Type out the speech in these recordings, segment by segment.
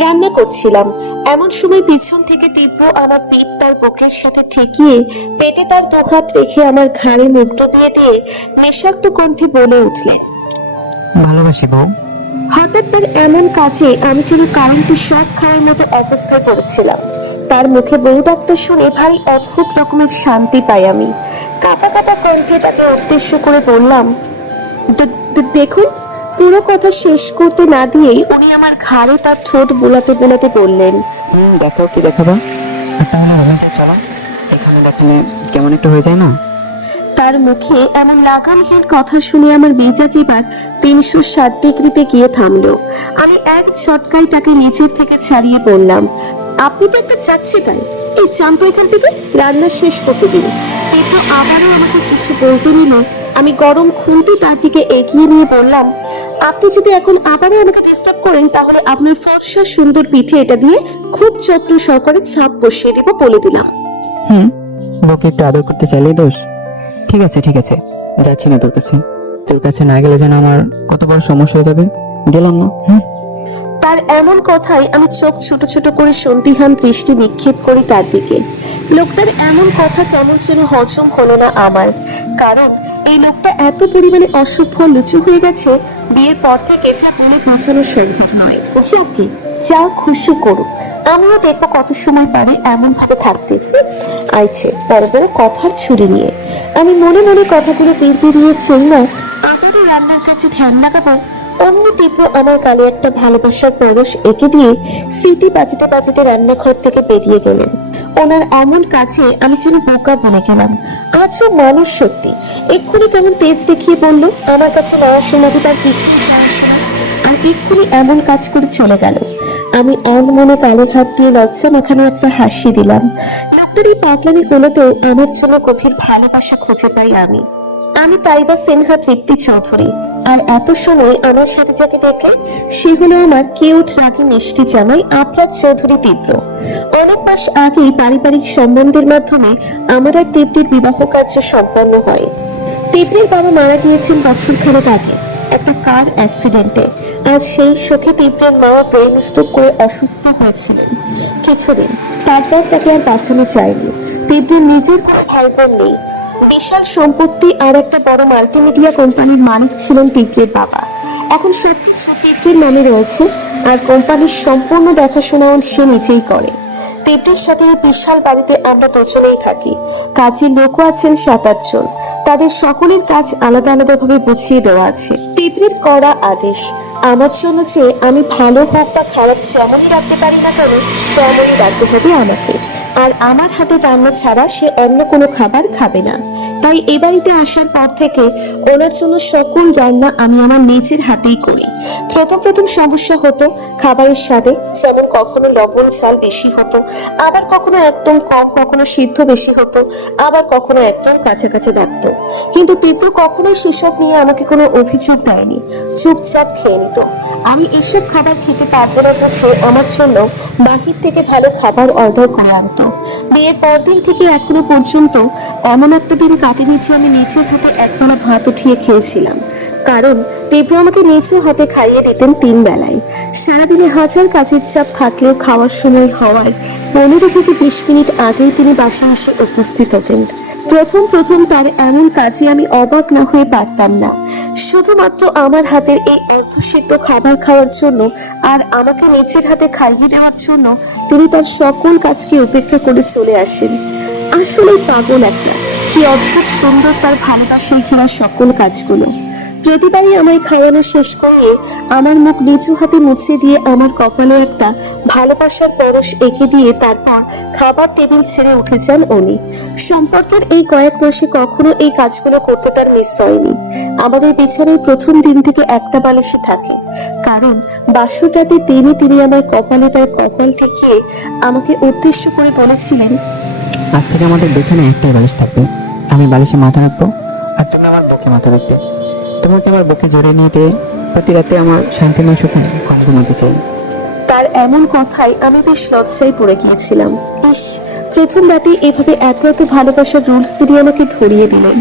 রান্না করছিলাম, এমন সময় পিছন থেকে তীব্র আমার পিঠ তার বুকের সাথে ঠেকিয়ে পেটে তার দুহাত রেখে আমার ঘাড়ে মুখ ডুবিয়ে দিয়ে নেশাক্ত কণ্ঠে বলে উঠলেন, ভালোবাসি বউ। হঠাৎ তার এমন কাজে আমি যেন কারেন্টের শক খাওয়ার মতো অবস্থায় পড়েছিলাম। তার মুখে বউ ডাকটা শুনে ভারী অদ্ভুত রকমের শান্তি পাই আমি। কাঁপা কাঁপা কণ্ঠে তাকে উদ্দেশ্য করে বললাম, দেখুন। পুরো কথা শেষ করতে না দিয়েই উনি আমার ঘাড়ে তার ঠোঁট বোলাতে বোলাতে বললেন, দেখাও, কি দেখাবা? তাহলে রুমে চলো, এখানে দেখালে কেমন একটু হয়ে যায় না? তার মুখে এমন লাগামহীন কথা শুনে আমার মেজাজ এবার 360 ডিগ্রিতে গিয়ে থামলো। আমি এক ঝটকায় তাকে নিচের থেকে ছাড়িয়ে বললাম, আপনি তো একটা যাচ্ছে তাই, এই চান তো এখান থেকে, রান্না শেষ করতে দিন। এরপর আবারও আমাকে কিছু বলতে নিল। আমি গরম খুন্তি তার দিকে এগিয়ে নিয়ে বললাম, আপনি যদি এখন আবারও আমাকে ডিস্টার্ব করেন তাহলে আপনার ফর্সা সুন্দর পিঠে এটা দিয়ে খুব যত্ন সহকারে ছাপ বসিয়ে দিব বলে দিলাম। বউকে একটু আদর করতে চাইলেই দোষ। ঠিক আছে ঠিক আছে, যাচ্ছি না তোর কাছে। তোর কাছে না গেলে যেন আমার কত বড় সমস্যা হয়ে যাবে। গেলাম না। তার এমন কথাই আমি চোখ ছোট ছোট করে সন্দিহান দৃষ্টি নিক্ষেপ করি তার দিকে। লোকটার এমন কথা কেমন যেন হজম হলো না আমার, কারণ এই লোকটা এত পরিমাণে অসভ্য লুচু হয়ে গেছে, বিয়ের পর থেকে যা বলে বোঝানো সম্ভব নয়। যাকে যা খুশি করুক, আমিও দেখবো কত সময় পারে এমন ভাবে থাকতে। আইছে বড় বড় কথার ছুরি নিয়ে। আমি মনে মনে কথাগুলো বিড়বিড়িয়ে চাই না আবারও রান্নার কাছে ধ্যান লাগাবো, অমনি তীব্র আমার গালে একটা ভালোবাসার পরশ এঁকে দিয়ে সিটি বাজিতে বাজিতে রান্নাঘর থেকে বেরিয়ে গেলেন। ওনার এমন কাছে আমি যেন বোকা বনে গেলাম। আজও মানুষ সত্যি এক্ষুনি কেমন তেজ দেখিয়ে বললো আমার কাছে নেওয়ার সময় তার কিছু আর এক্ষুনি এমন কাজ করে চলে গেল। আমি মনে কালো হাত দিয়ে লজ্জা মাখানো একটা হাসি দিলাম। লোকটার এই পাগলামি গুলোতেও আমার জন্য গভীর ভালোবাসা খুঁজে পাই আমি। আমি তাইবা সিনহা তৃপ্তি চৌধুরী, আর এত সময় আমার সাথে যাকে দেখে সে হলো আমার কিউট রাগী মিষ্টি জামাই আফরাদ চৌধুরী তীব্র। অনেক মাস আগেই পারিবারিক সম্বন্ধের মাধ্যমে আমার আর তৃপ্তির বিবাহ কার্য সম্পন্ন হয়। তীব্রের বাবা মারা গিয়েছেন বছরখানেক আগে একটা কার অ্যাক্সিডেন্টে, আর সেই শোকে তীব্রের মা ব্রেন স্ট্রোক করে অসুস্থ হয়েছিলেন কিছুদিন। তারপর তাকে আর বাঁচানো যায়নি। তীব্রের নিজের কোনো ভাই বোন নেই। বিশাল সম্পত্তি আর একটা বড় মাল্টিমিডিয়া কোম্পানির মালিক ছিলেন তীব্রের বাবা। এখন সবকিছু তীব্রের নামে রয়েছে, আর কোম্পানির সম্পূর্ণ দেখাশোনাও সে নিজেই করে। তীব্রের সাথে এই বিশাল বাড়িতে আমরা দুজনেই থাকি। কাজের লোকও আছেন 7-8 জন। তাদের সকলের কাজ আলাদা আলাদা ভাবে বুঝিয়ে দেওয়া আছে। তীব্রের করা আদেশ আমার জন্য যে আমি ভালো হোক বা খারাপ যেমনই রাখতে পারি না কেন তেমনই রাখতে হবে আমাকে, আর আমার হাতে রান্না ছাড়া সে অন্য কোনো খাবার খাবে না। তাই এ বাড়িতে আসার পর থেকে ওনার জন্য সকল রান্না আমি আমার নিজের হাতেই করি। প্রথম প্রথম সমস্যা হতো খাবারের স্বাদে, যেমন কখনো লবণ ঝাল বেশি হতো, আবার কখনো একদম কম, কখনো সিদ্ধ বেশি হতো, আবার কখনো একদম কাঁচা কাঁচা লাগতো। কিন্তু তীব্র কখনোই সেসব নিয়ে আমাকে কোনো অভিযোগ দেয়নি, চুপচাপ খেয়ে নিত। আমি এসব খাবার খেতে পারবো না বুঝে আমার জন্য বাহির থেকে ভালো খাবার অর্ডার করে আনতো। বিয়ের পরদিন থেকে এখনো পর্যন্ত এমন একটা দিন কাটেনি যে আমি নিজের হাতে একবেলা ভাত উঠিয়ে খেয়েছিলাম, কারণ তীব্র আমাকে নিচু হাতে খাইয়ে দিতেন 3 বেলায়। সারাদিনে হাজার কাজের চাপ থাকলেও খাওয়ার সময় হওয়ার 15 থেকে 20 মিনিট আগেই তিনি বাসায় এসে উপস্থিত হতেন। প্রথম প্রথম তার এমন কাজে আমি অবাক না হয়ে পারতাম না। শুধুমাত্র আমার হাতের এই অর্ধসিদ্ধ খাবার খাওয়ার জন্য আর আমাকে নিজের হাতে খাইয়ে দেওয়ার জন্য তিনি তার সকল কাজকে উপেক্ষা করে চলে আসেন। আসলে পাগল একটা, কি অদ্ভুত সুন্দর তার ভালোবাসায় ঘেরা সকল কাজগুলো। প্রতিবারই আমায় খাওয়ানো শেষ করিয়ে আমার মুখ নিচু হাতে মুছে দিয়ে আমার কপালে একটা ভালোবাসার পরশ এঁকে দিয়ে তারপর খাবার টেবিল ছেড়ে উঠে যান উনি। সম্পর্কের এই কয়েক মাসে কখনো এই কাজগুলো করতে তার মিস হয়নি। আমাদের বিছানায় প্রথম দিন থেকে একটা বালিশে থাকে, কারণ বাসর রাতে তিনি আমার কপালে তার কপাল ঠেকিয়ে আমাকে উদ্দেশ্য করে বলেছিলেন, আজ থেকে আমাদের বিছানায় একটাই বালিশ থাকবে। আমি বালিশে মাথা রাখবো আর তুমি আমার বুকে মাথা রাখবে। তোমাকে আমার বুকে জড়িয়ে নিয়ে দিয়ে প্রতি রাতে আমার শান্তি না সুখে ঘুমাতে চাই। তার এমন কথায় আমি বেশ লজ্জায় পড়ে গিয়েছিলাম। ইস, প্রথম রাতে এভাবে এত এত ভালোবাসার রুলস তিনি আমাকে ধরিয়ে দিলেন।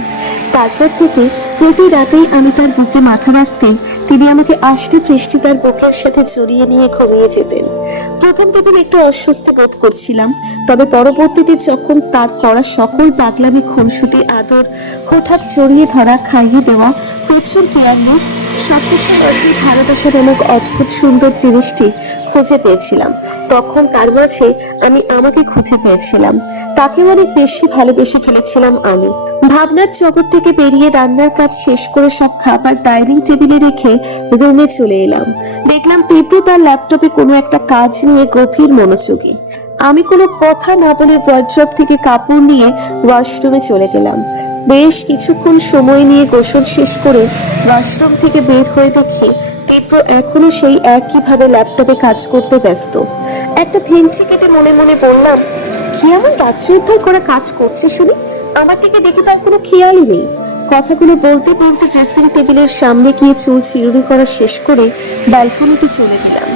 তারপর থেকে প্রতি রাতেই আমি তার বুকে মাথা রাখতে তিনি আমাকে আষ্টে পৃষ্ঠে তার বুকের সাথে জড়িয়ে নিয়ে ঘুমিয়ে যেতেন। প্রথম প্রথম একটু অস্বস্তি বোধ করছিলাম, তবে পরবর্তীতে যখন তার করা সকল পাগলামি, খুনসুটি, আদর, হঠাৎ জড়িয়ে ধরা, খাইয়ে দেওয়া, প্রচুর কেয়ারনেস, সবকিছুর মাঝে ভালোবাসা নামক অদ্ভুত সুন্দর জিনিসটি খুঁজে পেয়েছিলাম, তখন তার মাঝে আমি আমাকে খুঁজে পেয়েছিলাম। তাকে অনেক বেশি ভালোবেসে ফেলেছিলাম আমি। ভাবনার জগৎ থেকে বেরিয়ে রান্নার কাজ শেষ করে সব খাবার ডাইনিং টেবিলে রেখে রুমে চলে এলাম। দেখলাম তীব্র তার ল্যাপটপে কোনো একটা কাজ নিয়ে গভীর মনোযোগী। আমি কোনো কথা না বলে ওয়ার্ড্রপ থেকে কাপড় নিয়ে ওয়াশরুমে চলে গেলাম। বেশ কিছুক্ষণ সময় নিয়ে গোসল শেষ করে ওয়াশরুম থেকে বের হয়ে দেখি তীব্র এখনো সেই একইভাবে ল্যাপটপে কাজ করতে ব্যস্ত। একটা ভেঙচি কেটে মনে মনে বললাম, কি এমন রাজ্য উদ্ধার করা কাজ করছে শুনি? আমার দিকে দেখে তার কোনো খেয়ালই নেই। কথাগুলো বলতে বলতে ড্রেসিং টেবিলের সামনে গিয়ে চুল চিরুনি করা শেষ করে ব্যালকনিতে চলে গেলাম।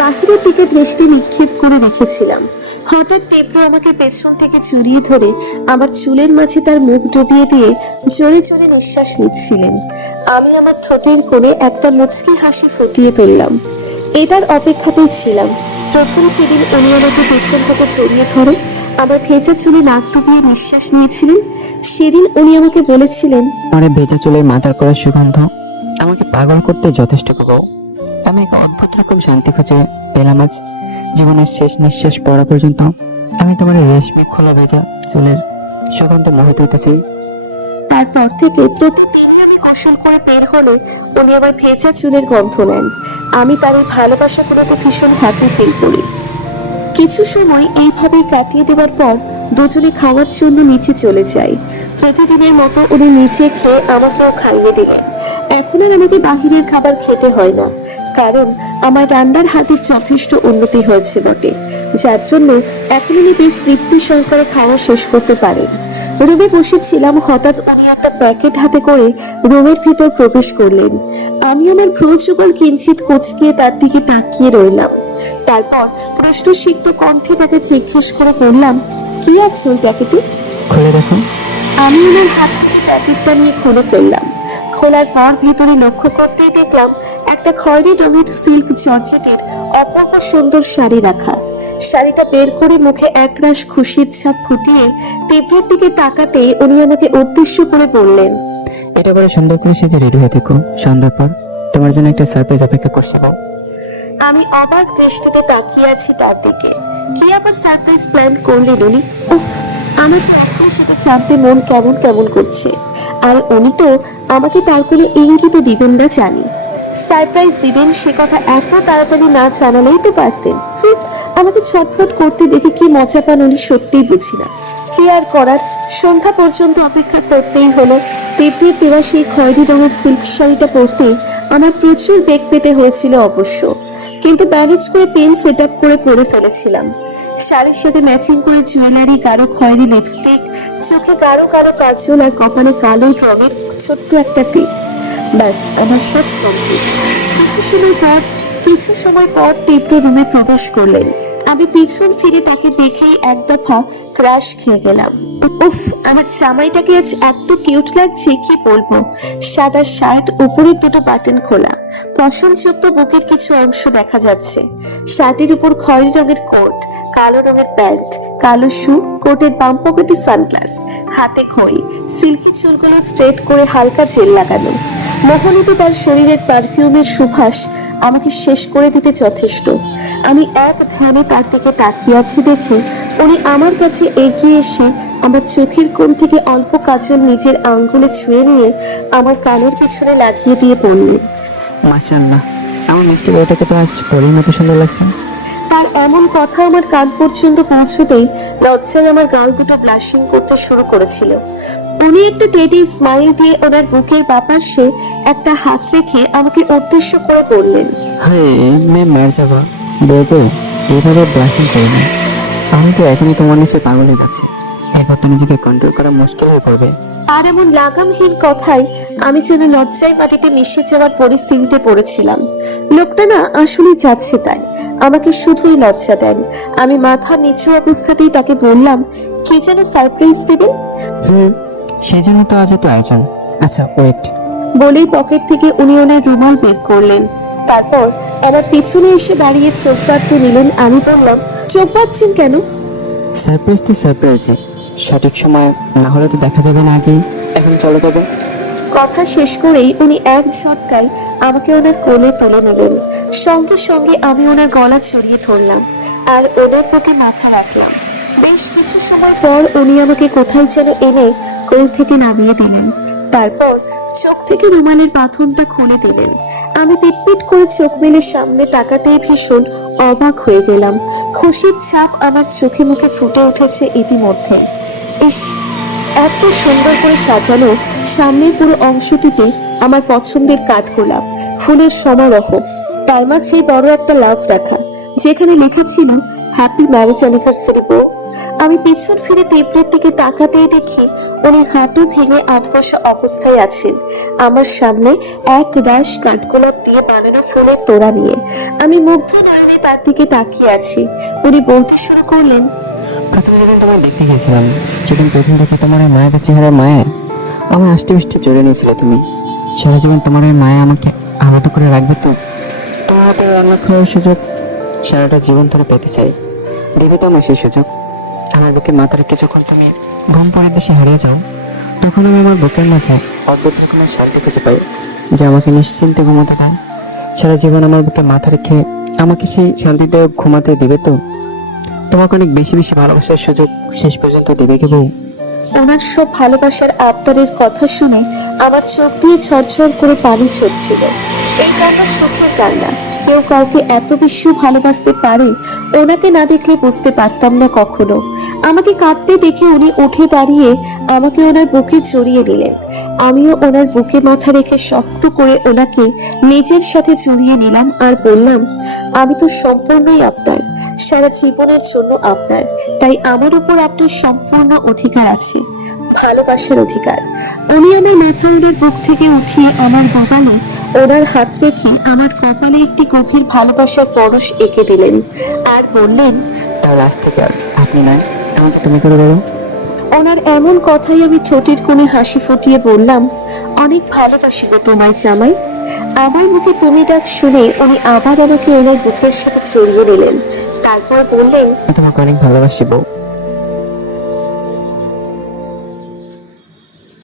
বাহিরের দিকে দৃষ্টি নিক্ষেপ করে রেখেছিলাম। হঠাৎ তীব্র আমাকে পেছন থেকে জড়িয়ে ধরে আমার চুলের মাঝে তার মুখ ডুবিয়ে দিয়ে জোরে জোরে নিঃশ্বাস নিচ্ছিলেন। আমি আমার ঠোঁটের কোণে একটা মুচকি হাসি ফুটিয়ে তুললাম। এটার অপেক্ষাতেই ছিলাম। প্রথম যেদিন উনি আমাকে পেছন থেকে জড়িয়ে ধরে আমার ভেজা চুলে নাক ডুবিয়ে নিঃশ্বাস নিয়েছিলেন, সেদিন উনি আমাকে বলেছিলেন, আমার ভেজা চুলের মাথার করা সুগন্ধ আমাকে পাগল করতে যথেষ্ট গো। আমি এক অদ্ভুত রকম শান্তি খুঁজে পেলাম আজ। জীবনের শেষ নিঃশ্বাস পড়া পর্যন্ত আমি তোমার এই রেশমি খোলা ভেজা চুলের সুগন্ধ মোহিত হতে চাই। তারপর থেকে প্রতিদিনই আমি গোসল করে বের হলে উনি আমার ভেজা চুলের গন্ধ নেন। আমি তার এই ভালোবাসাগুলোতে ভীষণ হ্যাপি ফিল করি। কিছু সময় এইভাবেই কাটিয়ে দেওয়ার পর দুজনে খাওয়ার জন্য নিচে চলে যাই। প্রতিদিনের মতো উনি নিচে খেয়ে আমাকেও খাইয়ে দিলেন। এখন আর আমাকে বাহিরের খাবার খেতে হয় না, কারণ আমার রান্নার হাতের যথেষ্ট উন্নতি হয়েছে বটে, যার জন্য এখন উনি বেশ তৃপ্তি সহকারে খাওয়া শেষ করতে পারেন। রুমে বসেছিলাম, হঠাৎ উনি একটা প্যাকেট হাতে করে রুমের ভিতর প্রবেশ করলেন। আমি আমার ভ্রু যুগল কিঞ্চিত কুঁচকিয়ে তার দিকে তাকিয়ে রইলাম। তারপর প্রশ্নসিক্ত কণ্ঠে তাকে জিজ্ঞেস করে বললাম, কি আছে ওই প্যাকেটে? খুলে দেখো। আমি ওনার হাত থেকে প্যাকেটটা নিয়ে খুলে ফেললাম। খোলার পর ভেতরে লক্ষ্য করতেই দেখলাম একটা খয়েরি রঙের সিল্ক জর্জেটের অপূর্ব সুন্দর শাড়ি রাখা। শাড়িটা বের করে মুখে একরাশ খুশির ছাপ ফুটিয়ে তীব্রের দিকে তাকাতে উনি আমাকে উদ্দেশ্য করে বললেন, এটা করে সুন্দর করে সেজে রেডি হয়ে থেকো, সন্ধ্যার পর তোমার জন্য একটা সারপ্রাইজ অপেক্ষা করছে বউ। আমি অবাক দৃষ্টিতে তাকিয়ে আছি তার দিকে। কি আবার সারপ্রাইজ প্ল্যান করলেন উনি? উফ, আমার তো এখন সেটা জানতে মন কেমন কেমন করছে। আর উনি তো আমাকে তার কোনো ইঙ্গিতও দিবেন না জানি। সারপ্রাইজ দিবেন সে কথা এত তাড়াতাড়ি না জানালেই তো পারতেন। আমাকে ছটফট করতে দেখে কি মজা পান উনি সত্যিই বুঝি না। কি আর করার, সন্ধ্যা পর্যন্ত অপেক্ষা করতেই হলো। তীব্রের দেওয়া সেই খয়েরি রঙের সিল্ক শাড়িটা পরতে আমার প্রচুর বেগ পেতে হয়েছিল অবশ্য, কিন্তু ম্যানেজ করে পেন সেট আপ করে পরে ফেলেছিলাম। শাড়ির সাথে ম্যাচিং করে জুয়েলারি, গাঢ় খয়েরি লিপস্টিক, চোখে গাঢ় গাঢ় কাজল আর কপালে কালো রঙের ছোট্ট একটা টিপ। ব্যাস আমার সাজ কমপ্লিট। কিছু সময় পর তীব্র রুমে প্রবেশ করলেন। আমি পিছন ফিরে তাকে দেখেই এক দফা ক্রাশ খেয়ে গেলাম। উফ, আমার জামাইটাকে আজ এত কিউট লাগছে কি বলবো। সাদা শার্ট, উপরের দুটো বাটন খোলা, পশমযুক্ত বুকের কিছু অংশ দেখা যাচ্ছে। শার্টের উপর খয়েরি রঙের কোট, কালো রঙের প্যান্ট, কালো শু, কোটের বাম পকেটে সানগ্লাস, হাতে ঘড়ি, সিল্কি চুলগুলো স্ট্রেট করে হালকা জেল লাগানো। মোহনীত তার শরীরের পারফিউমের সুবাস আমাকে শেষ করে দিতে যথেষ্ট। আমি এক ধ্যানে তার দিকে তাকিয়ে আছি দেখে উনি আমার কাছে এগিয়ে এসে আমার চোখের কোণ থেকে অল্প কাজল নিজের আঙ্গুলে ছুঁয়ে নিয়ে আমার কানের পেছনে লাগিয়ে দিয়ে বললেন, মাশাআল্লাহ, আমার মিষ্টি বউটাকে তো আজ পরীর মতো সুন্দর লাগছে। তার এমন কথা আমার কান পর্যন্ত পৌঁছতেই লজ্জায় আমার গাল দুটো ব্লাশিং করতে শুরু করেছিল। উনি একটা টেডি স্মাইল দিয়ে ওনার বুকের বাপাশে একটা হাত রেখে আমাকে উদ্দেশ্য করে বললেন, হায় মে মার যাবা বউ, এইভাবে ব্লাশিং করো না। আমি তো এখনই তোমার নিচে পাগল হয়ে যাচ্ছি, এরপর তো নিজেকে কন্ট্রোল করা মুশকিল হয়ে পড়বে। আর এমন লাগামহীন কথায় আমি যেন লজ্জায় মাটিতে মিশে যাওয়ার পরিস্থিতিতে পড়েছিলাম। লোকটা না আসলে যাচ্ছে তাই আমাকে শুধুই লজ্জা দেন। আমি মাথা নিচু অবস্থাতেই তাকে বললাম, কি যেন সারপ্রাইজ দেবেন? সেই জন্য তো আজ এত আয়োজন। আচ্ছা ওয়েট। বলেই পকেট থেকে উনি ওনার রুমাল বের করলেন। তারপর আমার পিছনে এসে দাঁড়িয়ে চোখ বাঁধতে নিলেন। আমি বললাম, চোখ বাঁধছেন কেন? সারপ্রাইজ তো সারপ্রাইজই, সঠিক সময় না হলে তো দেখা যাবে না আগেই। এখন চলো তবে। কথা শেষ করেই উনি এক ঝটকায় আমাকে ওনার কোলে তুলে নিলেন। সঙ্গে সঙ্গে আমি ওনার গলা জড়িয়ে ধরলাম আর ওনার বুকে মাথা রাখলাম। বেশ কিছু সময় পর উনি আমাকে কোথায় যেন এনে কোল থেকে নামিয়ে দিলেন। তারপর চোখ থেকে রুমালের বাঁধনটা খুলে দিলেন। আমি পিটপিট করে চোখ মেলে সামনে তাকাতেই ভীষণ অবাক হয়ে গেলাম। খুশির ছাপ আমার চোখে মুখে ফুটে উঠেছে ইতিমধ্যে। ইস, এত সুন্দর করে সাজানো সামনের পুরো অংশটিতে আমার পছন্দের কাঠগোলাপ ফুলের সমারোহ, তার মাঝে বড় একটা লাভ রাখা যেখানে লেখা ছিল হ্যাপি ম্যারেজ অ্যানিভার্সারি বউ। আমি পিছন ফিরে তীব্রের দিকে তাকাতেই দেখি উনি হাঁটু ভেঙে আধবসা অবস্থায় আছেন, আমার সামনে এক রাশ কাঠগোলাপ দিয়ে বানানো ফুলের তোড়া নিয়ে। আমি মুগ্ধ নয়নে তার দিকে তাকিয়ে আছি। উনি বলতে শুরু করলেন, প্রথম যেদিন তোমায় দেখতে গেছিলাম, সেদিন প্রথম থেকে তোমার এই মায়াবী চেহারা মায়া আমার আষ্টে পৃষ্ঠে জড়িয়ে নিয়েছিলে তুমি। সারা জীবন তোমার এই মায়া আমাকে আহত করে রাখবে তো। তোমার হাতে রান্না খাওয়ার সুযোগ সারাটা জীবন ধরে পেতে চাই, দেবে তো আমার সেই সুযোগ। আমার বুকে মাথা রেখে যখন তুমি ঘুম পরিদেশে হারিয়ে যাও, তখন আমি আমার বুকের মাঝে অদ্ভুত রকমের শান্তি খুঁজে পাই, যে আমাকে নিশ্চিন্তে ঘুমাতে দেয়। সারা জীবন আমার বুকে মাথা রেখে আমাকে সেই শান্তিতে ঘুমাতে দেবে তো। তোমাকে অনেক বেশি বেশি ভালোবাসার সুযোগ শেষ পর্যন্ত দেবে কি বউ? ওনার সব ভালোবাসার আবদারের কথা শুনে আমার চোখ দিয়ে ঝরঝর করে পানি ঝরছিল। এই কান্না সুখের কান্না। কেউ কাউকে এত বেশি ভালোবাসতে পারে, ওনাকে না দেখলে বুঝতে পারতাম না কখনো। আমাকে কাঁদতে দেখে উনি উঠে দাঁড়িয়ে আমাকে ওনার বুকে জড়িয়ে নিলেন। আমিও ওনার বুকে মাথা রেখে শক্ত করে ওনাকে নিজের সাথে জড়িয়ে নিলাম আর বললাম, আমি তো সম্পূর্ণই আপনার, সারা জীবনের জন্য আপনার। তাই আমার উপর আপনার সম্পূর্ণ অধিকার আছে, ভালোবাসার অধিকার। উনি আমার মাথা ওনার বুক থেকে উঠিয়ে আমার দোকানে ওনার হাত রেখে আমার কপালে একটি গভীর ভালোবাসার পরশ এঁকে দিলেন আর বললেন, তাহলে আজ থেকে আর আপনি নয়, আমাকে তুমি করে বলো। ওনার এমন কথাই আমি ঠোঁটের কোণে হাসি ফুটিয়ে বললাম, অনেক ভালোবাসি গো তোমায় জামাই। আমার মুখে তুমি ডাক শুনে উনি আবার আমাকে ওনার বুকের সাথে জড়িয়ে নিলেন। তারপর বললেন, আমি তোমাকে অনেক ভালোবাসি বউ।